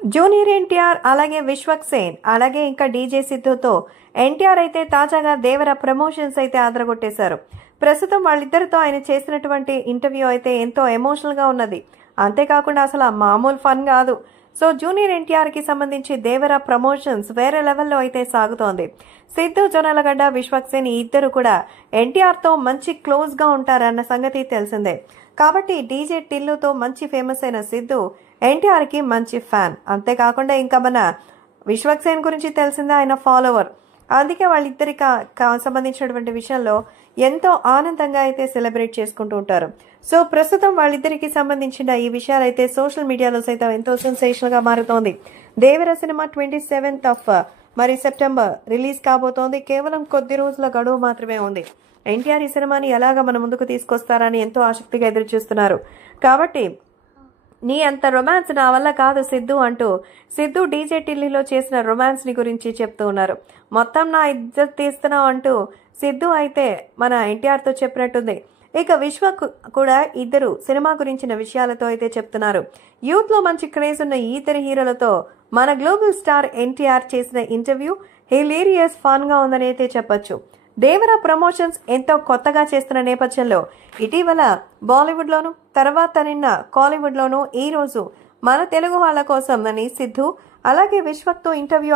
Junior NTR అలాగే విశ్వక్ సేన్ అలాగే ఇంకా డీజే సిద్ధుతో ఎన్టీఆర్ అయితే తాజాగా దేవర ప్రమోషన్స్ అయితే అదరగొట్టేశారు. ప్రస్తుతం వాళ్ళిద్దరితో ఆయన చేసినటువంటి ఇంటర్వ్యూ అయితే ఎంతో ఎమోషనల్ గా ఉన్నది. అంతేకాకుండా అసలు మామూలు ఫన్ కాదు. సో జూనియర్ ఎన్టీఆర్ కి సంబంధించి దేవర ప్రమోషన్స్ వేరే లెవెల్లో అయితే సాగుతోంది. సిద్ధు జొన్నలగడ్డ విశ్వక్ సేన్ ఈ ఇద్దరు కూడా ఎన్టీఆర్ తో మంచి క్లోజ్ గా ఉంటారన్న సంగతి తెలిసిందే. కాబట్టి డీజే టిల్లుతో మంచి ఫేమస్ అయిన సిద్ధు ఎన్టీఆర్ కి మంచి ఫ్యాన్. అంతేకాకుండా ఇంకా మన విశ్వక్ సేన్ గురించి తెలిసిందే, ఆయన ఫాలోవర్. అందుకే వాళ్ళిద్దరికి సంబంధించినటువంటి విషయంలో ఎంతో ఆనందంగా అయితే సెలబ్రేట్ చేసుకుంటూ ఉంటారు. సో ప్రస్తుతం వాళ్ళిద్దరికి సంబంధించిన ఈ విషయాలు అయితే సోషల్ మీడియాలో సైతం ఎంతో సెన్సేషనల్ గా మారుతోంది. దేవర సినిమా 27th సెప్టెంబర్ రిలీజ్ కాబోతోంది. కేవలం కొద్ది రోజుల గడువు మాత్రమే ఉంది. ఎన్టీఆర్ ఈ సినిమాని ఎలాగా మన ముందుకు తీసుకొస్తారని ఎంతో ఆసక్తిగా ఎదురు చూస్తున్నారు. కాబట్టి నీ అంత రొమాన్స్ నా వల్ల కాదు సిద్ధు అంటూ సిద్ధు డీజే టిల్లీలో చేసిన రొమాన్స్ ని గురించి చెప్తూ ఉన్నారు. మొత్తం నా ఇజ్జత్ తీస్తున్నావు అంటూ సిద్ధు అయితే మన ఎన్టీఆర్ తో చెప్పినట్టుంది. ఇక విశ్వక్ కూడా ఇద్దరు సినిమా గురించిన విషయాలతో అయితే చెప్తున్నారు. యూత్ లో మంచి క్రేజ్ ఉన్న ఈ ఇద్దరు హీరోలతో మన గ్లోబల్ స్టార్ ఎన్టీఆర్ చేసిన ఇంటర్వ్యూ హిలేరియస్ ఫన్ గా ఉందని అయితే చెప్పొచ్చు. దేవర ప్రమోషన్స్ ఎంతో కొత్తగా చేస్తున్న నేపథ్యంలో ఇటీవల బాలీవుడ్ లోను తర్వాత నిన్న కాలీవుడ్ లోను ఈ రోజు మన తెలుగు వాళ్ళ కోసం అని సిద్ధు అలాగే విశ్వక్ తో ఇంటర్వ్యూ